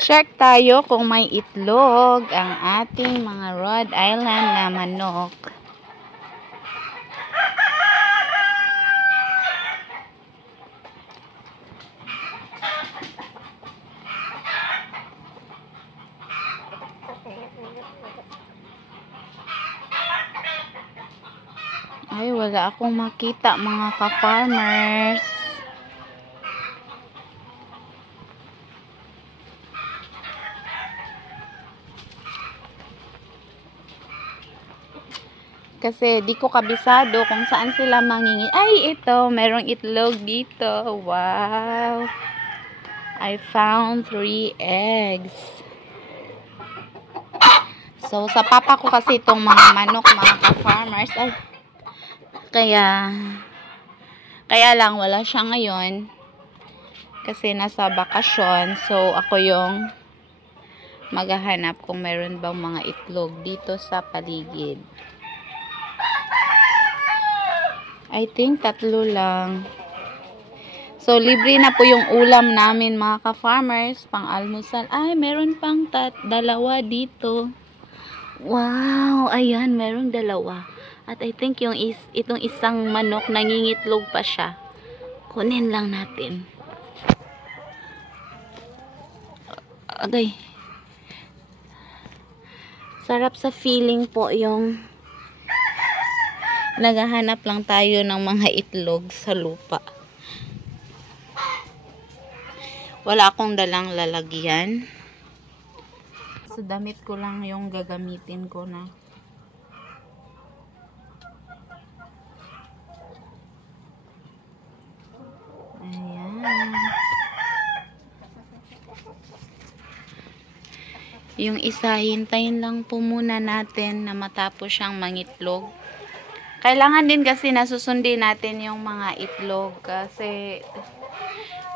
Check tayo kung may itlog ang ating mga Rhode Island na manok. Ay, wala akong makita mga ka-farmers. Kasi di ko kabisado kung saan sila mangingi. Ay, ito, merong itlog dito. Wow! I found 3 eggs. So, sa papa ko kasi itong mga manok, mga ka-farmers. Ay, kaya lang, wala siya ngayon. Kasi nasa bakasyon. So, ako yung maghahanap kung meron bang mga itlog dito sa paligid. I think 3 lang. So, libre na po yung ulam namin mga ka-farmers. Pang-almusal. Ay, meron pang 2 dito. Wow! Ayan, meron 2. At I think yung itong isang manok nangingitlog pa siya. Kunin lang natin. Okay. Sarap sa feeling po yung naghahanap lang tayo ng mga itlog sa lupa. Wala akong dalang lalagyan. Sa damit ko lang yung gagamitin ko na. Ayan. Yung isa, hintayin lang po muna natin na matapos siyang mangitlog. Kailangan din kasi nasusundin natin yung mga itlog kasi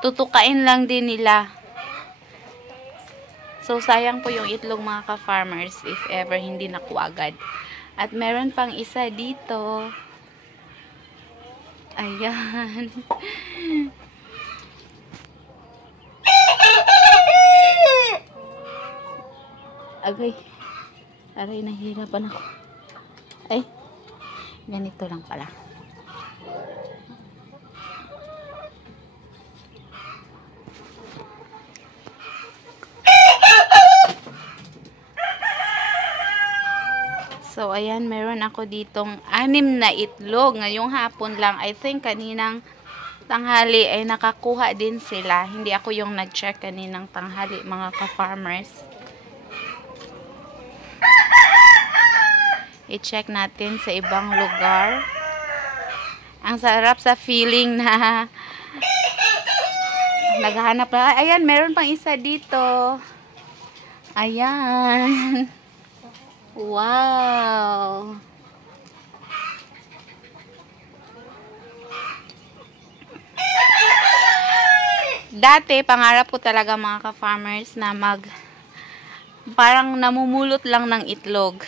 tutukain lang din nila. So, sayang po yung itlog mga ka-farmers if ever hindi nakuha agad. At meron pang isa dito. Ayan. Agay. Aray, nahihirapan ako. Ay. Ganito lang pala. So, ayan, meron ako ditong 6 na itlog. Ngayong hapon lang, I think kaninang tanghali ay nakakuha din sila. Hindi ako yung nag-check kaninang tanghali, mga ka-farmers. I-check natin sa ibang lugar. Ang sarap sa feeling na naghahanap na. Ayan, meron pang isa dito. Ayan. Wow. Dati, pangarap ko talaga mga ka-farmers na parang namumulot lang ng itlog.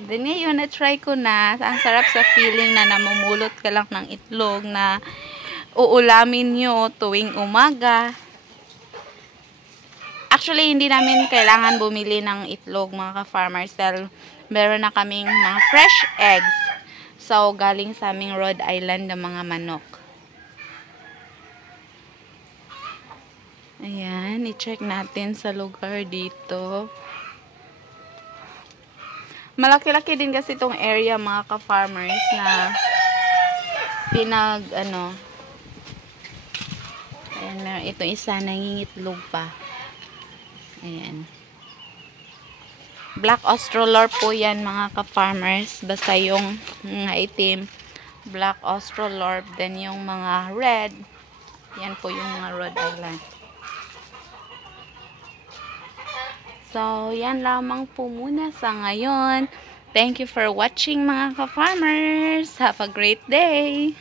Then ngayon, na-try ko na. Ang sarap sa feeling na namumulot ka lang ng itlog na uulamin nyo tuwing umaga. Actually, hindi namin kailangan bumili ng itlog mga ka-farmers dahil meron na kaming mga fresh eggs. So, galing sa aming Rhode Island ng mga manok. Ayan, i-check natin sa lugar dito. Malaki-laki din kasi itong area mga ka-farmers na ayan, meron ito isa nangingitlog pa. Ayan. Black Australorp po yan mga ka-farmers. Basta yung mga itim, Black Australorp. Then yung mga red, yan po yung mga Rhode Island. So, yan lamang po muna sa ngayon. Thank you for watching mga ka-farmers. Have a great day!